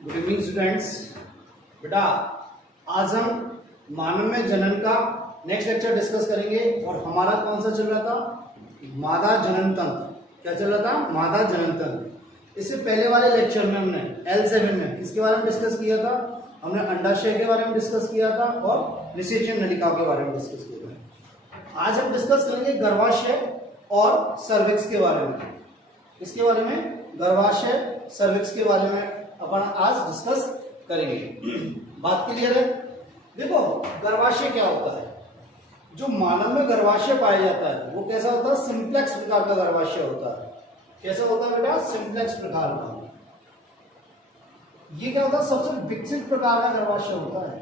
Good evening students. बेटा आज हम मानव में जनन का नेक्स्ट लेक्चर डिस्कस करेंगे और हमारा कौन सा चल रहा था, मादा जनन तंत्र। क्या चल रहा था? मादा जनन तंत्र। इससे पहले वाले लेक्चर में हमने L7 में किसके बारे में डिस्कस किया था? हमने अंडाशय के बारे में डिस्कस किया था और निषेचन नलिका के बारे में डिस्कस किया था। आज हम डिस्कस करेंगे गर्भाशय और सर्विक्स के बारे में। इसके बारे में गर्भाशय सर्विक्स के बारे में अपन आज डिस्कस करेंगे। बात क्लियर है? देखो गर्भाशय क्या होता है। जो मानव में गर्भाशय पाया जाता है वो कैसा होता है? सिंप्लेक्स प्रकार का गर्भाशय होता है। कैसा होता है बेटा? सिंप्लेक्स प्रकार का। ये क्या होता है? सबसे विकसित प्रकार का गर्भाशय होता है।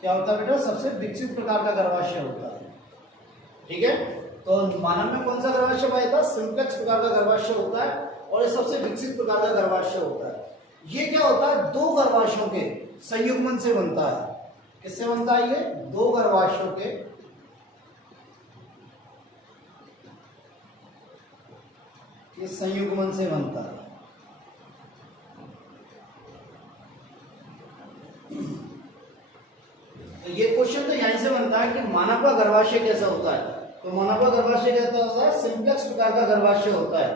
क्या होता है बेटा? सबसे विकसित प्रकार का गर्भाशय होता है। ठीक है, तो मानव में कौन सा गर्भाशय पाया जाता है? सिंप्लेक्स प्रकार का गर्भाशय होता है और ये सबसे विकसित प्रकार का गर्भाशय होता है। ये क्या होता है? दो गर्भाशयों के संयुग्मन से बनता है। किससे बनता है? ये दो गर्भाशयों के संयुग्मन से बनता है। तो ये क्वेश्चन तो यहीं से बनता है कि मानव का गर्भाशय कैसा होता है। तो मानव का गर्भाशय कैसा होता है? सिंप्लेक्स प्रकार का गर्भाशय होता है।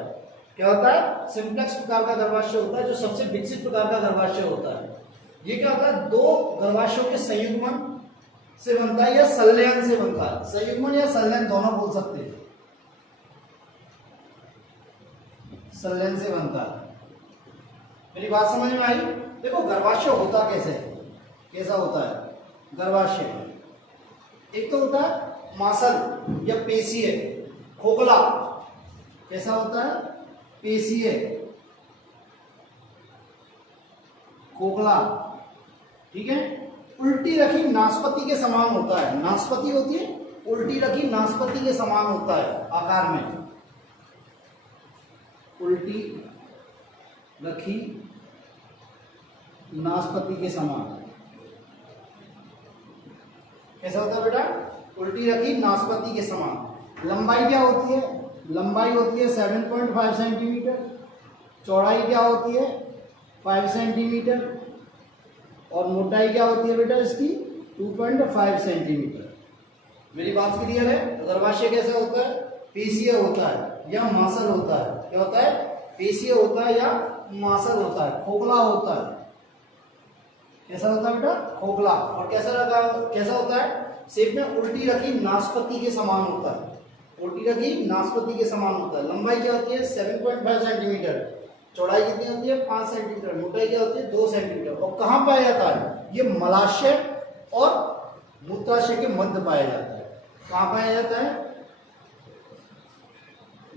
क्या होता है? सिंप्लेक्स प्रकार का गर्भाशय होता है, जो सबसे विकसित प्रकार का गर्भाशय होता है। ये क्या होता है? दो गर्भाशयों के संयुग्मन से बनता है या संलयन से बनता है। संयुग्मन या संलयन दोनों बोल सकते हैं। संलयन से बनता है। मेरी बात समझ में आई? देखो गर्भाशय होता कैसे है, कैसा होता है गर्भाशय? एक तो होता है मासल या पेशीय खोखला। कैसा होता है? पेशीय खोखला। ठीक है, उल्टी रखी नाशपाती के समान होता है। नाशपाती होती है, उल्टी रखी नाशपाती के समान होता है आकार में। उल्टी रखी नाशपाती के समान कैसा होता है बेटा? उल्टी रखी नाशपाती के समान। लंबाई क्या होती है? लंबाई होती है 7.5 सेंटीमीटर। चौड़ाई क्या होती है? 5 सेंटीमीटर। और मोटाई क्या होती है बेटा इसकी? 2.5 सेंटीमीटर। मेरी बात क्लियर है? गर्भाशय कैसा होता है? पेशीय होता है या मांसल होता है। क्या होता है? पेशीय होता है या मांसल होता है, खोखला होता है। कैसा होता है बेटा? खोखला। और कैसा होता है? शेप में उल्टी रखी नाशपाती के समान होता है। उल्टी रखी नाशपाती के समान होता है। लंबाई क्या होती है? 7.5 सेंटीमीटर। चौड़ाई कितनी होती है? 5 सेंटीमीटर। मोटाई क्या होती है? 2 सेंटीमीटर। और कहाँ पाया जाता है? ये मलाशय और मूत्राशय के मध्य पाया जाता है। कहाँ पाया जाता है?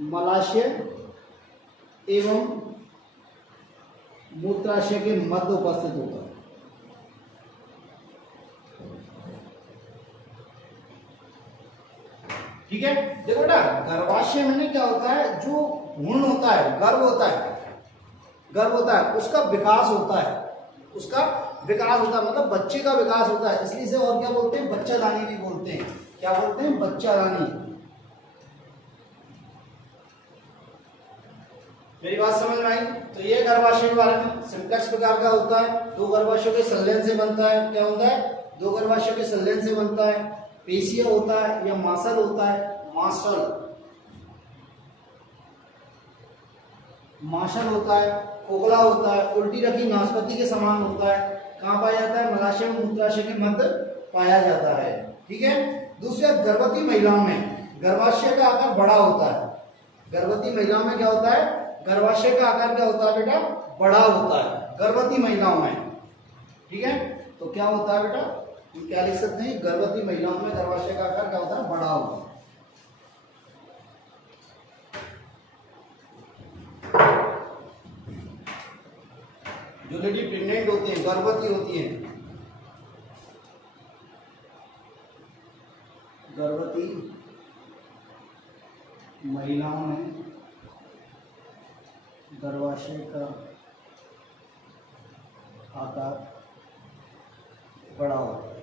मलाशय एवं मूत्राशय के मध्य उपस्थित होता है। ठीक है, देखो बेटा गर्भाशय में क्या होता है? जो भ्रूण होता है, गर्भ होता है, उसका विकास होता है। उसका विकास होता है मतलब बच्चे का विकास होता है। इसलिए से और क्या बोलते हैं? बच्चादानी भी बोलते हैं। क्या बोलते हैं? बच्चादानी। मेरी बात समझ में आई? तो ये गर्भाशय के बारे में सिंप्लेक्स प्रकार का होता है। दो गर्भाशयों के संलयन से बनता है। क्या होता है? दो गर्भाशयों के संलयन से बनता है। पेशीय होता है या मांसल होता है। मांसल होता है, खोखला होता है, उल्टी रखी नाशपाती के समान होता है। कहाँ पाया जाता है? मलाशय और मूत्राशय के मध्य पाया जाता है। ठीक है, दूसरे गर्भवती महिलाओं में गर्भाशय का आकार बड़ा होता है। गर्भवती महिलाओं में क्या होता है? गर्भाशय का आकार क्या होता है बेटा? बड़ा होता है गर्भवती महिलाओं में। ठीक है, तो क्या होता है बेटा? क्या लिख सकते हैं? गर्भवती महिलाओं में गर्भाशय का आकार क्या होता है? बड़ा होता है। जो लेडी प्रेग्नेंट होती है, गर्भवती होती है, गर्भवती महिलाओं में गर्भाशय का आकार बड़ा होता है।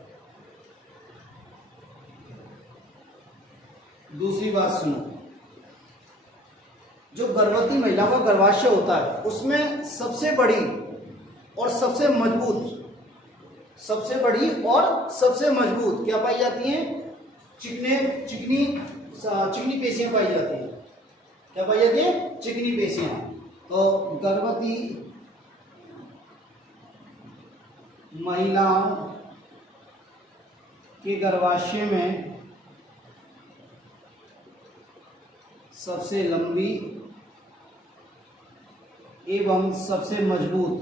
दूसरी बात सुनो, जो गर्भवती महिला का गर्भाशय होता है उसमें सबसे बड़ी और सबसे मजबूत क्या पाई जाती है? चिकनी पेशियां पाई जाती हैं। क्या पाई जाती है? चिकनी पेशियां। तो गर्भवती महिलाओं के गर्भाशय में सबसे लंबी एवं सबसे मजबूत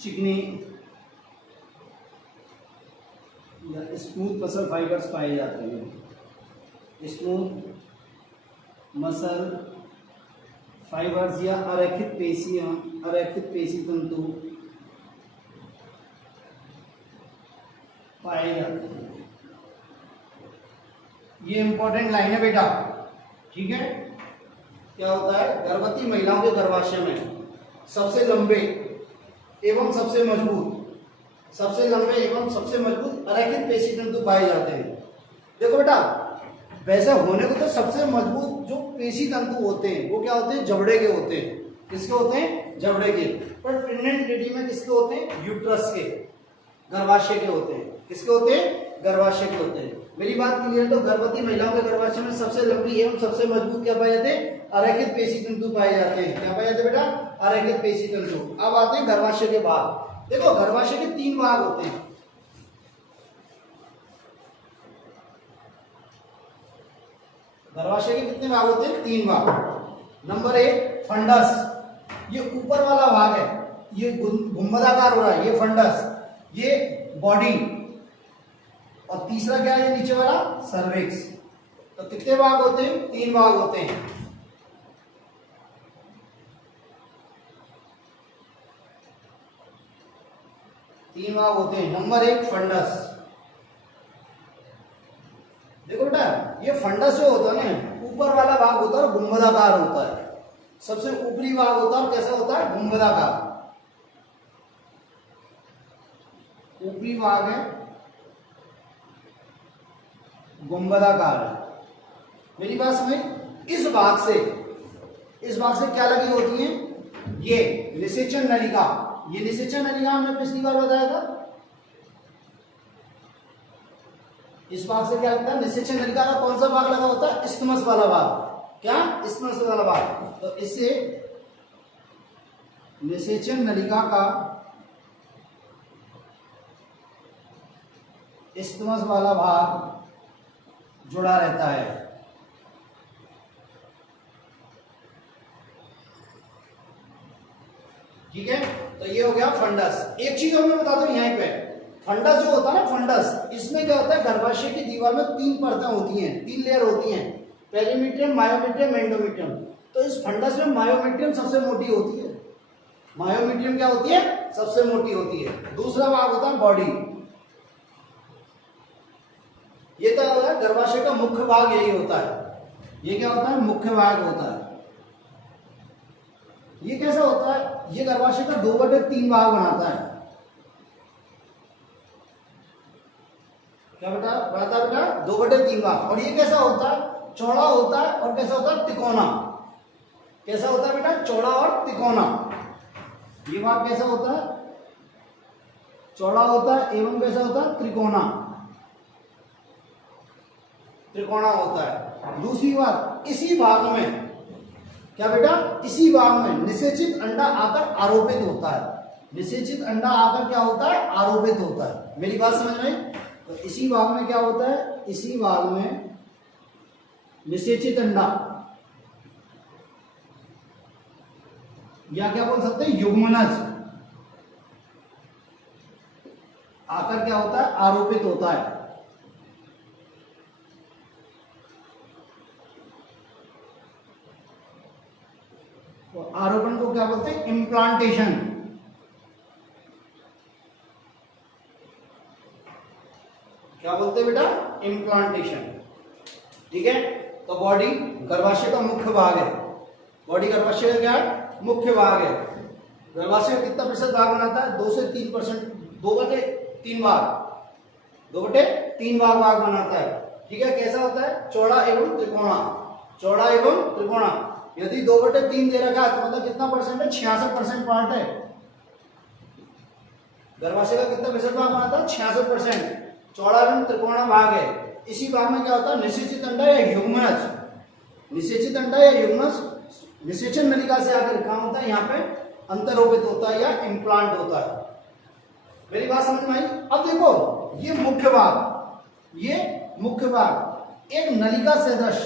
चिकनी या स्मूथ मसल फाइबर्स पाए जाते हैं। स्मूथ मसल फाइबर्स या अरेखित पेशी तंतु पाए जाते हैं। ये इंपॉर्टेंट लाइन है बेटा, ठीक है। क्या होता है? गर्भवती महिलाओं के गर्भाशय में सबसे लंबे एवं सबसे मजबूत अरेखित पेशी तंतु पाए जाते हैं। देखो बेटा, वैसे होने को तो सबसे मजबूत जो पेशी तंतु होते हैं वो क्या होते हैं? जबड़े के होते हैं। किसके होते हैं? जबड़े के। पर प्रेग्नेंट लेडी में किसके होते हैं? यूट्रस के, गर्भाशय के होते हैं। किसके होते हैं? गर्भाशय के होते हैं। मेरी बात क्लियर? तो गर्भवती महिलाओं के गर्भाशय में सबसे लंबी एवं सबसे मजबूत क्या पाए जाते हैं? अरेखित पेशी तंतु पाए जाते हैं। क्या पाए जाते हैं बेटा? अरेखित पेशी तंतु। अब आते हैं गर्भाशय के भाग। देखो, गर्भाशय के 3 भाग होते हैं। गर्भाशय के कितने भाग होते हैं? 3 भाग। नंबर 1 फंडस, ये ऊपर वाला भाग है, ये गुंबदाकार हो रहा है, ये फंडस, ये बॉडी, और तीसरा क्या है? नीचे वाला सर्विक्स। तो कितने भाग होते हैं? 3 भाग होते हैं। Number 1 funds. देखो बेटा, ये फंडस जो होता है ना, ऊपर वाला भाग होता है गुंबदाकार होता है। सबसे ऊपरी भाग होता है कैसा होता है? गुंबदाकार। ऊपरी भाग है गुंबदाकार है। मेरी बात समझ? इस भाग से क्या लगी होती है? ये निषेचन नलिका। ये निषेचन नलिका हमने पिछली बार बताया था। इस भाग से क्या लगता है? निषेचन नलिका का कौन सा भाग लगा होता है? इस्थमस वाला भाग। क्या? इस्थमस वाला भाग। तो इससे निषेचन नलिका का इस्थमस वाला भाग जुड़ा रहता है। ठीक है, तो ये हो गया फंडस। एक चीज और मैं बता दूं यहीं पे, फंडस जो होता है ना, फंडस, इसमें क्या होता है? गर्भाशय की दीवार में 3 परतें होती हैं, 3 लेयर होती हैं, पेरीमीट्रियम, मायोमीट्रियम, एंडोमीट्रियम। तो इस फंडस में मायोमीट्रियम सबसे मोटी होती है। मायोमीट्रियम क्या होती है? सबसे मोटी होती है। दूसरा भाग होता है बॉडी। ये क्या होता है? गर्भाशय का मुख्य भाग यही होता है। ये क्या होता है? मुख्य भाग होता है। ये कैसा होता है? ये गर्भाशय का 2/3 भाग बनाता है। क्या बनाता है बेटा? 2/3 भाग। और ये कैसा होता है? चौड़ा होता है। और कैसा होता है? तिकोना। कैसा होता है बेटा? चौड़ा और तिकोना। ये भाग कैसा होता है? चौड़ा होता है एवं कैसा होता है? त्रिकोणा होता है। दूसरी बात, इसी भाग में क्या बेटा? इसी भाग में निषेचित अंडा आकर आरोपित होता है। निषेचित अंडा आकर क्या होता है? आरोपित होता है। मेरी बात समझ में? तो इसी भाग में क्या होता है? इसी भाग में निषेचित अंडा, या क्या बोल सकते हैं? युग्मनज आकर क्या होता है? आरोपित होता है। तो आरोपण को क्या बोलते हैं? इम्प्लांटेशन। क्या बोलते हैं बेटा? इम्प्लांटेशन। ठीक है, तो बॉडी गर्भाशय का मुख्य भाग है। बॉडी गर्भाशय का क्या है? मुख्य भाग है। गर्भाशय कितना प्रतिशत भाग बनाता है? 2 से 3%, 2/3 भाग, 2/3 भाग बनाता है। ठीक है, कैसा होता है, चौड़ा एवं त्रिकोणा, चौड़ा एवं त्रिकोणा। यदि 2/3 दे रखा है तो मतलब कितना परसेंट है, 66% पार्ट है। गर्भाशय का कितना प्रतिशत भाग बनाता है, 66%। चौड़ा एवं त्रिकोणा भाग है। इसी भाग में क्या होता है, निषेचित अंडा या युग्मनज, निषेचित अंडा या युग्मनज निषेचन नलिका से आकर काम होता है, यहाँ पे अंतरोपित होता है या इम्प्लांट होता है। मेरी बात समझ में आई। अब देखो ये मुख्य भाग, ये मुख्य भाग एक नलिका सदृश,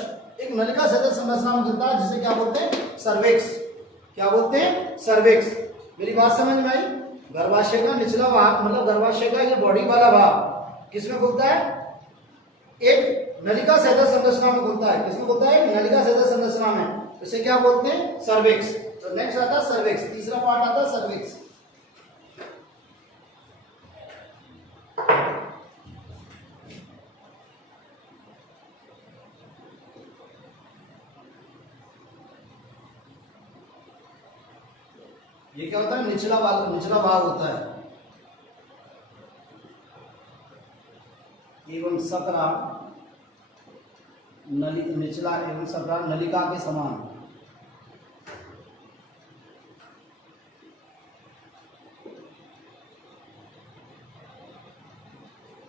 एक नलिका सदृश संरचना में गिरता है जिसे क्या बोलते हैं, सर्विक्स। क्या बोलते हैं, सर्विक्स। मेरी बात समझ में आई। गर्भाशय का निचला भाग मतलब गर्भाशय का ये बॉडी वाला भाग किसमें खुलता है, एक नलिका सदृश संरचना में खुलता है। किसमें खुलता है, नलिका सदृश संरचना में। इसे क्या बोलते हैं, सर्विक्स। तो नेक्स्ट आता है सर्विक्स, तीसरा पार्ट आता है सर्विक्स। ये क्या होता है, निचला भाग होता है एवं सकरा निचला एवं सकरा नलिका के समान।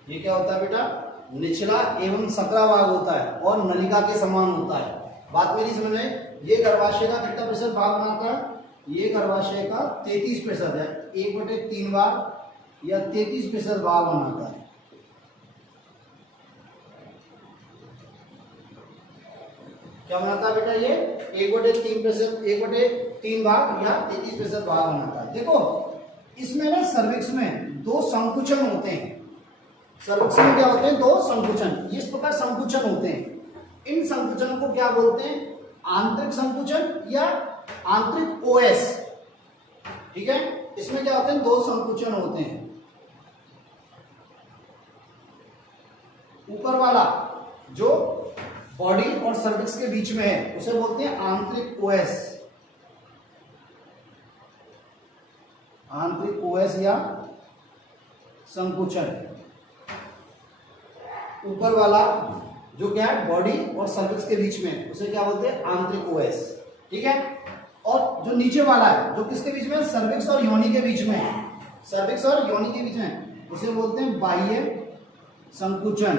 ये क्या होता है बेटा, निचला एवं सकरा भाग होता है और नलिका के समान होता है। बात मेरी समझ में। ये गर्भाशय का कितना प्रतिशत भाग बनाता है, ये गर्भाशय का 33% है, 1/3 भाग या 33% भाग बनाता है। क्या बनाता है बेटा, ये 1/3%, 1/3 भाग या 33% भाग बनाता है। देखो इसमें ना सर्विक्स में 2 संकुचन होते हैं। सर्विक्स में क्या होते हैं, 2 संकुचन। इस प्रकार संकुचन होते हैं। इन संकुचनों को क्या बोलते हैं, आंतरिक संकुचन या आंतरिक ओएस। ठीक है, इसमें क्या होते हैं, 2 संकुचन होते हैं। ऊपर वाला जो बॉडी और सर्विक्स के बीच में है उसे बोलते हैं आंतरिक ओएस, आंतरिक ओएस या संकुचन। ऊपर वाला जो क्या है बॉडी और सर्विक्स के बीच में उसे क्या बोलते हैं, आंतरिक ओएस। ठीक है, और जो नीचे वाला है जो किसके बीच में, सर्विक्स और योनि के बीच में है, सर्विक्स और योनि के बीच में, उसे बोलते हैं बाह्य संकुचन,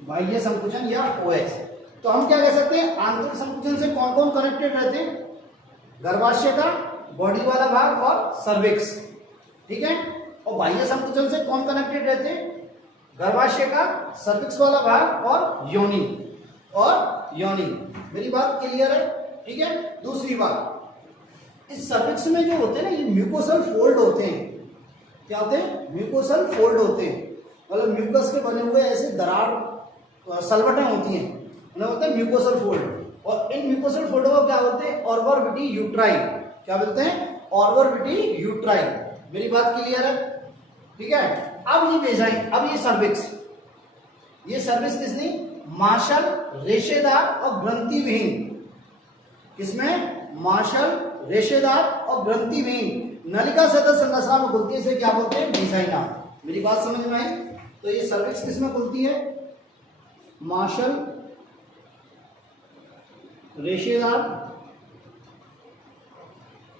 बाह्य संकुचन या ओएस। तो हम क्या कह सकते हैं, आंतरिक संकुचन से कौन कौन कनेक्टेड रहते हैं, गर्भाशय का बॉडी वाला भाग और सर्विक्स। ठीक है, और बाह्य संकुचन से कौन कनेक्टेड रहते हैं, गर्भाशय का सर्विक्स वाला भाग और योनि, और योनि। मेरी बात क्लियर है। ठीक है, दूसरी बात, इस सर्विक्स में जो होते हैं ना, ये म्यूकोसल फोल्ड होते हैं। क्या होते हैं, म्यूकोसल फोल्ड होते हैं, मतलब म्यूकस के बने हुए ऐसे दरार सलवटें होती हैं, उन्हें बोलते हैं म्यूकोसल फोल्ड। और इन म्यूकोसल फोल्डों को क्या बोलते हैं, ऑर्बर विटी यूट्राई। क्या बोलते हैं, ऑर्बर विटी यूट्राई। मेरी बात क्लियर है। ठीक है, अब ये बेजाइन, अब ये सर्विक्स, ये सर्विक्स किसने, मार्शल रेशेदार और ग्रंथि विहीन। किसमें, मार्शल रेशेदार और ग्रंथि विहीन नलिका सतह संरचना में खुलती है, इसे क्या बोलते हैं, बेजाइना। मेरी बात समझ में आई। तो ये सर्विक्स किसमें खुलती है, मार्शल रेशेदार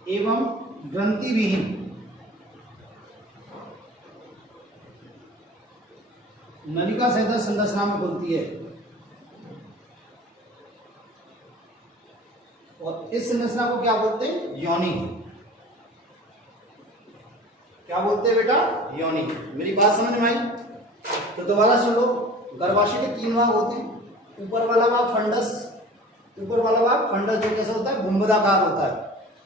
एवं ग्रंथि विहीन नलिका सतह संरचना में खुलती है। और इस संरचना को क्या बोलते हैं, योनि। क्या बोलते हैं बेटा, योनि। मेरी बात समझ में आई। तो दोबारा सुन लो, गर्भाशय के 3 भाग होते हैं। ऊपर वाला भाग फंडस, ऊपर वाला भाग फंडस जो कैसा होता है, गुंबदाकार होता है।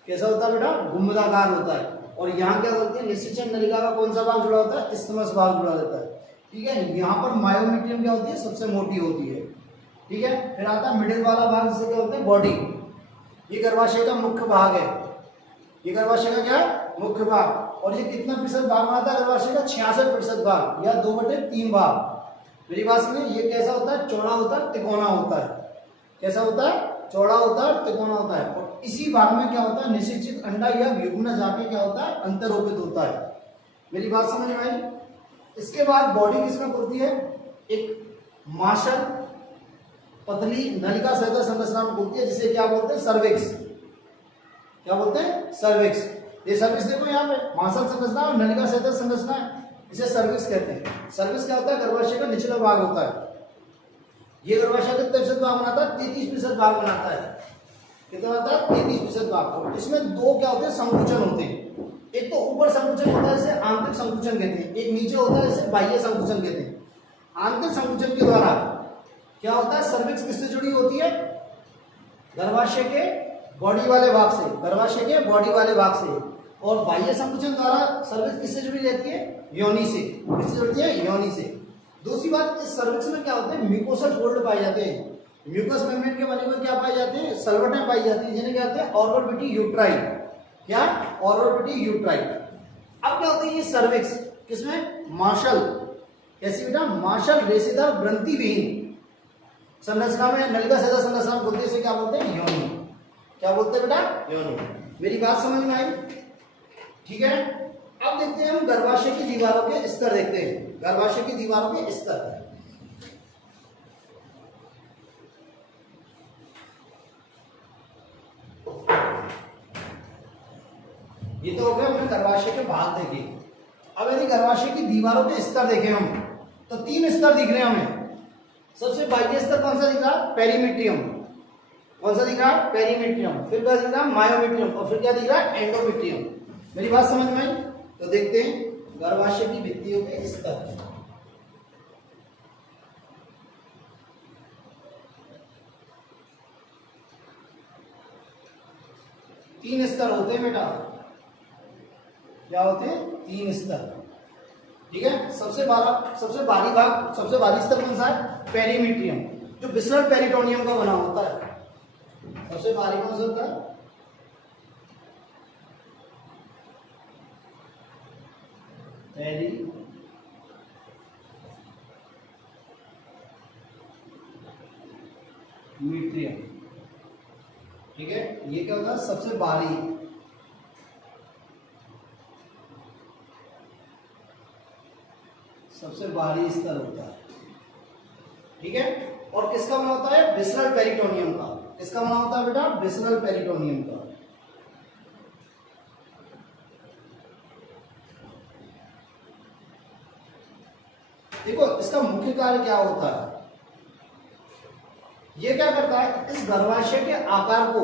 कैसा होता है बेटा, गुंबदाकार होता है। और यहाँ क्या बोलते हैं, निषेचन नलिका का कौन सा भाग जुड़ा होता है, इस्थमस भाग जुड़ा रहता है। ठीक है, यहाँ पर मायोमीट्रियम क्या होती है, सबसे मोटी होती है। ठीक है, फिर आता है मिडिल वाला भाग जिसे क्या बोलते हैं, बॉडी। ये गर्भाशय का मुख्य भाग है। ये गर्भाशय का क्या है, मुख्य भाग। और ये कितना प्रतिशत भाग बनाता है गर्भाशय का, 66% भाग या 2/3 भाग। मेरी बात सुनिए, ये कैसा होता है, चौड़ा होता है, तिकोना होता है। कैसा होता है, चौड़ा होता है, तिकोना होता है। और इसी भाग में क्या होता है, निषेचित अंडा या युग्मनज जाके क्या होता है, अंतरोपित होता है। मेरी बात समझ में आई। इसके बाद बॉडी किसमें खुलती है, एक मार्शल पतली नलिका सहित संरचना में खुलती है, जिसे क्या बोलते हैं, सर्विक्स। क्या बोलते हैं, सर्विक्स। ये सर्विक्स देखो यहाँ पे मार्शल संरचना और नलिका सहित संरचना है, इसे सर्विक्स कहते हैं। सर्विक्स क्या होता है, गर्भाशय का निचला भाग होता है। ये गर्भाशय का कितना भाग बनाता है, 33% भाग बनाता है। कितना होता है, 33% भाग। इसमें दो क्या होते हैं, संकुचन होते हैं। एक तो ऊपर संकुचन होता है, इसे आंतरिक संकुचन कहते हैं। एक नीचे होता है, इसे बाह्य संकुचन कहते हैं। आंतरिक संकुचन के द्वारा क्या होता है, सर्विक्स किससे जुड़ी होती है, गर्भाशय के बॉडी वाले भाग से, गर्भाशय के बॉडी वाले भाग से। और बाह्य संकुचन द्वारा सर्विक्स किससे जुड़ी रहती है, योनि से। किससे जुड़ती है, योनि से। दूसरी बात, इस सर्विक्स में क्या होते हैं, म्यूकोसल फोल्ड पाए जाते हैं। म्यूकस मेम्ब्रेन के बने हुए क्या पाए जाते हैं, सलवटें पाई जाती हैं, जिन्हें कहते हैं ऑर्बोपिटी यूट्राई। क्या, ऑर्बोपिटी यूट्राई। अब क्या होती है ये सर्विक्स, किसमें, मार्शल, कैसी बेटा, मार्शल रेशेदार ग्रंथि विहीन संरचना में, नलिका सहित संरचना में खुलती है, इसे क्या बोलते हैं, योनि। क्या बोलते हैं बेटा, योनि। मेरी बात समझ में आई, ठीक है। अब देखते हैं हम गर्भाशय की दीवारों के स्तर, देखते हैं गर्भाशय की दीवारों के स्तर। ये तो हो गया, हमने गर्भाशय के भाग देखे। अब यदि गर्भाशय की दीवारों के स्तर देखें हम, तो 3 स्तर दिख रहे हैं हमें। सबसे बाह्य स्तर कौन सा दिख रहा, पेरीमीट्रियम। कौन सा दिख रहा, पेरीमीट्रियम। फिर क्या दिख रहा, मायोमीट्रियम। और फिर क्या दिख रहा, एंडोमीट्रियम। मेरी बात समझ में आई, तो देखते हैं गर्भाशय की भित्तियों के स्तर। तीन स्तर होते हैं बेटा, क्या होते हैं, 3 स्तर, ठीक है। सबसे भारी भाग, सबसे भारी स्तर कौन सा है, पेरीमीट्रियम, जो विसरल पेरिटोनियम का बना होता है। सबसे भारी कौन सा होता है, पेरीमीट्रियम, ठीक है। ये क्या होता है, सबसे भारी, सबसे भारी स्तर होता है, ठीक है। और किसका बना होता है, विसरल पेरिटोनियम का। किसका बना होता है बेटा, विसरल पेरिटोनियम का। देखो इसका मुख्य कार्य क्या होता है, ये क्या करता है, इस गर्भाशय के आकार को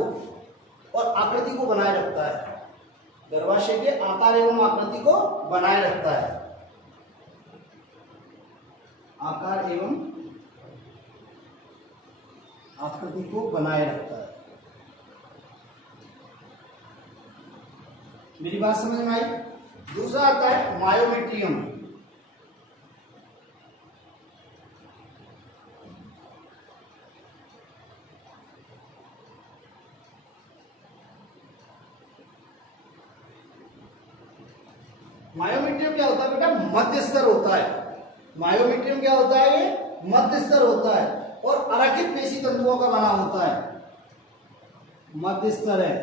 और आकृति को बनाए रखता है। गर्भाशय के आकार एवं आकृति को बनाए रखता है, आकार एवं आकृति को बनाए रखता है। मेरी बात समझ में आई। दूसरा आता है मायोमेट्रियम। मायोमेट्रियम क्या होता है बेटा, मध्य स्तर होता है। मायोमेट्रियम क्या होता है, ये मध्य स्तर होता है और अरेखित पेशी तंतुओं का बना होता है। मध्य स्तर है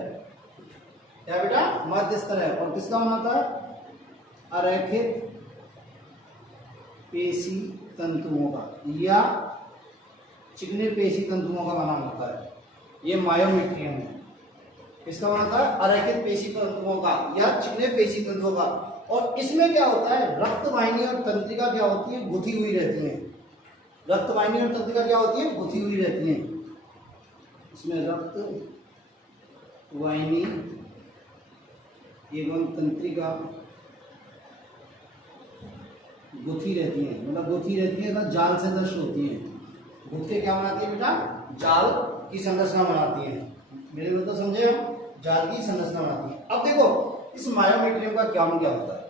क्या बेटा, मध्य स्तर है। और किसका बना होता है, अरेखित पेशी तंतुओं का या चिकने पेशी तंतुओं का बना होता है। ये मायोमेट्रियम है। किसका बना होता है, अरेखित पेशी तंतुओं का या चिकने पेशी तंतुओं का। और इसमें क्या होता है, रक्त वाहिनी और तंत्रिका क्या होती है, गुथी हुई रहती है। रक्त वाहिनी और तंत्रिका क्या होती है, गुथी हुई रहती है। इसमें रक्त वाहिनी एवं तंत्रिका गुथी रहती है, मतलब गुथी रहती है, मतलब जाल से दृष्ट होती है। गुथ के क्या बनाती है बेटा, जाल की संरचना बनाती है। मेरे को तो समझे हम, जाल की संरचना बनाती है। अब देखो इस मायोमेट्रियम का काम क्या होता है।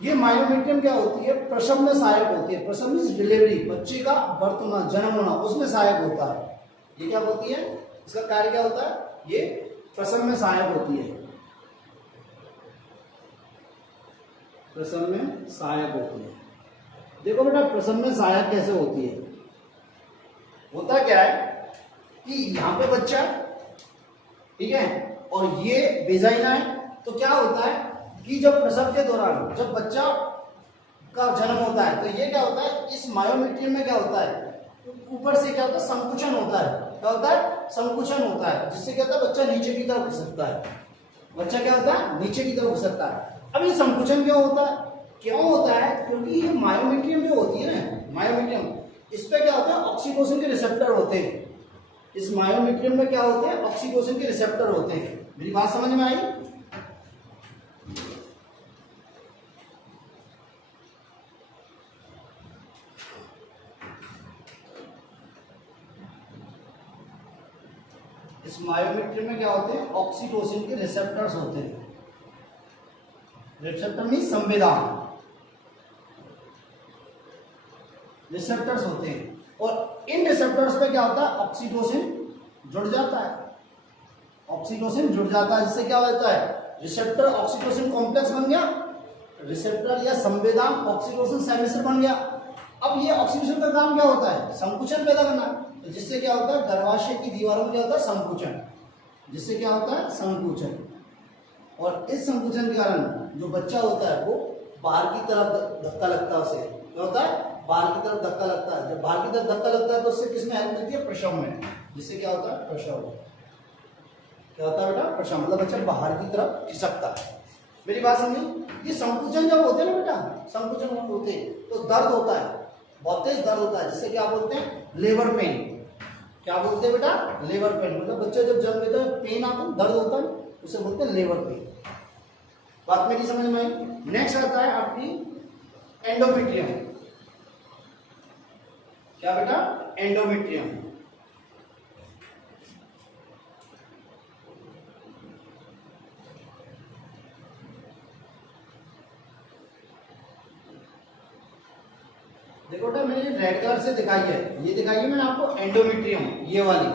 ये मायोमेट्रियम क्या होती है, प्रसव में सहायक होती है। प्रसव मींस डिलीवरी, बच्चे का बर्थ होना, जन्म होना, उसमें सहायक होता है। ये क्या होती है, इसका कार्य क्या होता है, ये प्रसव में सहायक होती है। प्रसव में सहायक होती है। देखो बेटा प्रसव में सहायक कैसे होती है, होता क्या है कि यहां पे बच्चा, ठीक है, और ये वेजाइना है। तो क्या होता है कि जब प्रसव के दौरान, जब बच्चा का जन्म होता है। तो ये क्या होता है, इस मायोमीट्रियम में क्या होता है, ऊपर से क्या होता है, संकुचन होता है। क्या होता है, संकुचन होता है, जिससे क्या होता है, बच्चा नीचे की तरफ खिसकता है। बच्चा क्या होता है, नीचे की तरफ खिसकता है। अब ये संकुचन क्यों होता है, क्यों होता है, क्योंकि ये मायोमीट्रियम जो होती है ना, मायोमीट्रियम, इस पे क्या होता है, ऑक्सीटोसिन के रिसेप्टर होते हैं। इस मायोमीट्रियम में क्या होते हैं, ऑक्सीटोसिन के रिसेप्टर होते हैं। मेरी बात समझ में आई? इस मायोमीट्रियम में क्या होते हैं, ऑक्सीटोसिन के रिसेप्टर्स होते हैं। रिसेप्टर मीन संवेदक, रिसेप्टर्स होते हैं। और इन रिसेप्टर्स पे क्या होता है, ऑक्सीटोसिन जुड़ जाता है। ऑक्सीटोसिन जुड़ जाता है, जिससे क्या होता है, रिसेप्टर ऑक्सीटोसिन कॉम्प्लेक्स बन गया, रिसेप्टर या संवेदक ऑक्सीटोसिन संमिश्र बन गया। अब ये ऑक्सीटोसिन का काम क्या होता है, संकुचन पैदा करना। तो जिससे क्या होता है, गर्भाशय की दीवारों में क्या होता है, संकुचन, जिससे क्या होता है, संकुचन। और इस संकुचन के कारण जो बच्चा होता है वो बाहर की तरफ धक्का लगता है, उसे क्या होता है, बाहर की तरफ धक्का लगता है। जब बाहर की तरफ धक्का लगता है तो उससे किसमें हेल्प मिलती है, प्रसव में, जिससे क्या होता है, प्रसव। क्या होता है बेटा, प्रसव, मतलब बच्चा बाहर की तरफ खिसकता है। मेरी बात समझी? ये संकुचन जब होते हैं ना बेटा, संकुचन होते तो दर्द होता है, बहुत तेज दर्द होता है, जिससे क्या बोलते हैं, लेबर पेन। क्या बोलते हैं बेटा, लेबर पेन। मतलब बच्चा जब जन्म लेता है पेन आता है, दर्द होता है, उसे बोलते हैं लेबर पेन। बात मेरी समझ में आई? नेक्स्ट आता है आपकी एंडोमेट्रियम। क्या बेटा, एंडोमेट्रियम। देखो बेटा, मैंने रेड कलर से दिखाई है, ये दिखाई है मैंने आपको एंडोमेट्रियम, ये वाली,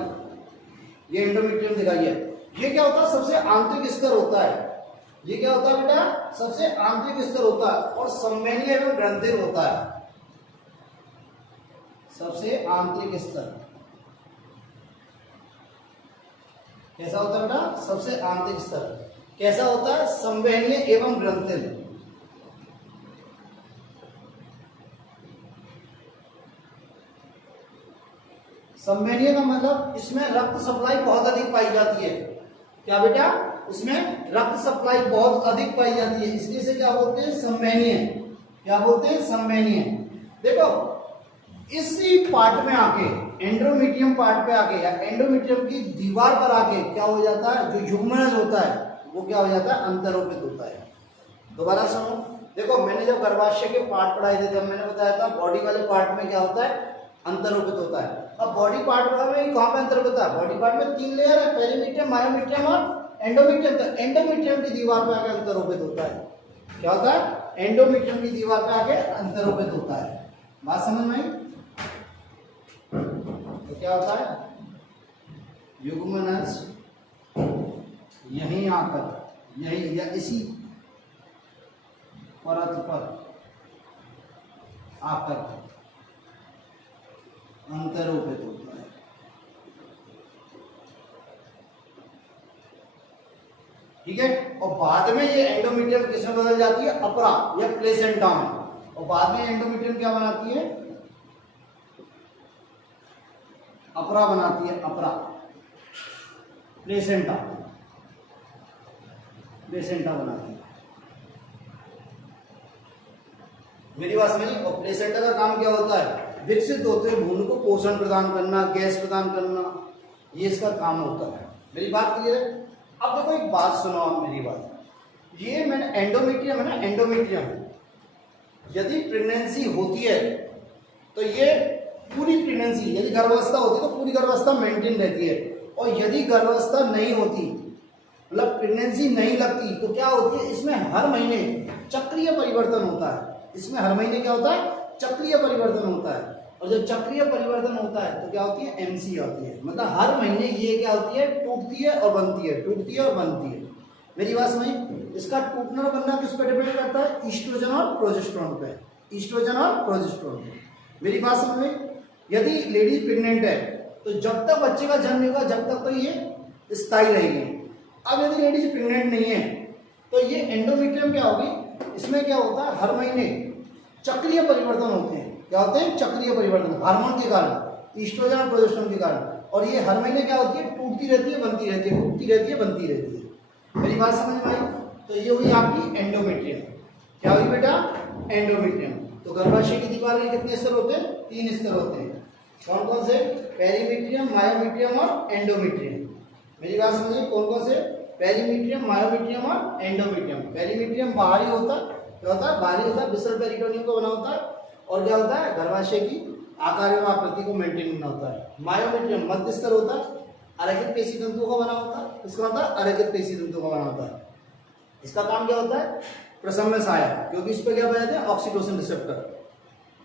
ये एंडोमेट्रियम दिखाई है। ये क्या होता है, सबसे आंतरिक स्तर होता है। ये क्या होता है बेटा, सबसे आंतरिक स्तर होता है और संवहनीय एवं ग्रंथिल होता है। सबसे आंतरिक स्तर कैसा होता है बेटा, सबसे आंतरिक स्तर कैसा होता है, संवहनीय एवं ग्रंथिल। संवहनीय का मतलब इसमें रक्त सप्लाई बहुत अधिक पाई जाती है। क्या बेटा, इसमें रक्त सप्लाई बहुत अधिक पाई जाती है, इसलिए से क्या बोलते हैं, संवहनीय। क्या बोलते हैं, संवहनीय। देखो इसी पार्ट में आके, एंडोमेट्रियम पार्ट पे आके या एंडोमेट्रियम की दीवार पर आके क्या हो जाता है, जो युग्मनज होता है वो क्या हो जाता है, अंतरोपित होता है। दोबारा सुनो, देखो मैंने जब गर्भाशय के पार्ट पढ़ाए थे तब मैंने बताया था बॉडी वाले पार्ट में क्या होता है, अंतरोपित होता है। अब बॉडी पार्ट में कहां पे अंतरोपित होता है, बॉडी पार्ट में 3 लेयर है, पेरीमीट्रियम, मायोमीट्रियम और एंडोमेट्रियम। तो एंडोमेट्रियम की दीवार पे आके अंतरोपित होता है। क्या होता है, एंडोमेट्रियम की दीवार पे आके अंतरोपित होता है। बात समझ में आई? तो क्या होता है, युग्मनज यहीं आकर, यही या इसी परत पर आकर अंतरोपित होता है। ठीक है, और बाद में ये एंडोमेट्रियम किसमें बदल जाती है, अपरा या प्लेसेंटा में। और बाद में एंडोमेट्रियम क्या बनाती है, अपरा बनाती है, अपरा, प्लेसेंटा, प्लेसेंटा बनाती है। मेरी बात समझिए? और प्लेसेंटा का काम क्या होता है, विकसित होते हुए भ्रूण को पोषण प्रदान करना, गैस प्रदान करना, ये इसका काम होता है। मेरी बात क्लियर है? अब देखो एक बात सुनो आप मेरी बात, ये मैंने एंडोमेट्रियम है ना, एंडोमेट्रियम, यदि प्रेगनेंसी होती है तो ये पूरी प्रेगनेंसी, यदि गर्भावस्था होती है तो पूरी गर्भावस्था मेंटेन रहती है, और यदि गर्भावस्था नहीं होती, मतलब प्रेगनेंसी नहीं लगती, तो क्या होती है, इसमें हर महीने चक्रीय परिवर्तन होता है। इसमें हर महीने क्या होता है, चक्रीय परिवर्तन होता है। और जब चक्रीय परिवर्तन होता है तो क्या होती है, एमसी आती है। मतलब हर महीने ये क्या होती है, टूटती है और बनती है, टूटती है और बनती है। मेरी बात समझ? इसका टूटना और बनना किस पे डिपेंड करता है, ईस्ट्रोजन और प्रोजेस्टेरोन पे, ईस्ट्रोजन और प्रोजेस्टेरोन पे। मेरी बात समझ में? यदि लेडीज प्रेग्नेंट है तो जब तक बच्चे का जन्म होगा जब तक तो ये स्थायी रहेगी। अब यदि लेडीज प्रेग्नेंट नहीं है तो ये एंडोमेट्रियम क्या होगी, इसमें क्या होता है, हर महीने चक्रीय परिवर्तन होते हैं। क्या होते हैं? चक्रीय परिवर्तन, हार्मोन के कारण, ईस्ट्रोजन और प्रोजेस्टेरोन के कारण। और ये हर महीने क्या होती है? टूटती रहती है, बनती रहती है, टूटती रहती है, बनती रहती है। मेरी बात समझ में आई? तो ये हुई आपकी एंडोमेट्रियम। क्या हुई बेटा? एंडोमेट्रियम। तो गर्भाशय की दीवार के कितने स्तर होते हैं? 3 स्तर होते हैं। कौन कौन से? पेरीमीट्रियम, मायोमेट्रियम और एंडोमेट्रियम। मेरी बात समझिए, कौन कौन से? पेरीमीट्रियम, मायोमेट्रियम और एंडोमेट्रियम। पेरीमीट्रियम बाहरी होता है, क्या होता है? बाहरी होता है, बिसल पेरिटोनियम को बना होता है। और क्या होता है? गर्भाशय की आकार एवं आकृति को मेंटेन करना होता है। मायोमेट्रियम मध्य स्तर होता है, अरेखित पेशी तंतुओं का बना होता है। इसका होता है अरेखित पेशी तंतुओं का बना होता है। इसका काम क्या होता है? प्रसव में सहायक, क्योंकि इस पर क्या पाए जाते हैं? Oxytocin receptor.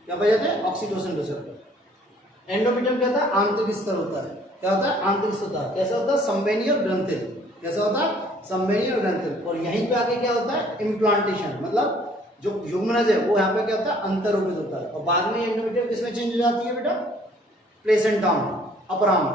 क्या पाए जाते हैं? Oxytocin receptor. एंडोमेट्रियम क्या होता है? आंतरिक स्तर होता है। क्या होता है? आंतरिक स्तर होता है। कैसा होता है? संवहनी और ग्रंथिल। कैसा होता है? संवहनी और ग्रंथिल। और यहीं पे आके क्या होता है? इम्प्लांटेशन, मतलब जो युग्मनज है वो यहाँ पे क्या होता है? अंतर्रोपित होता है। और बाद में एंडोमेट्रियम किसमें चेंज हो जाती है बेटा? प्लेसेंटा में, अपरा में।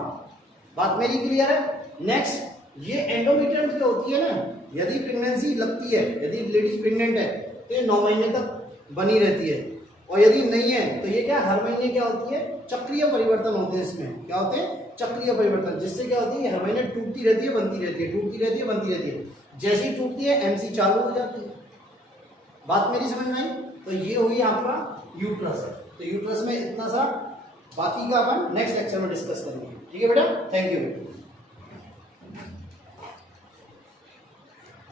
बात मेरी क्लियर है? नेक्स्ट, ये एंडोमेट्रियम क्या होती है ना, यदि प्रेगनेंसी लगती है, यदि लेडीज प्रेग्नेंट है तो ये 9 महीने तक बनी रहती है। और यदि नहीं है तो ये क्या हर महीने क्या होती है? चक्रीय परिवर्तन होते हैं इसमें। क्या होते हैं? चक्रीय परिवर्तन। जिससे क्या होती है? हर महीने टूटती रहती है, बनती रहती है, टूटती रहती है, बनती रहती है। जैसे ही टूटती है एमसी चालू हो जाती है। बात मेरी समझ में आई? तो ये हुई आपका यूट्रस। तो यूट्रस में इतना सा, बाकी का अपन नेक्स्ट लेक्चर में डिस्कस करेंगे। ठीक है बेटा? थैंक यू बेटा।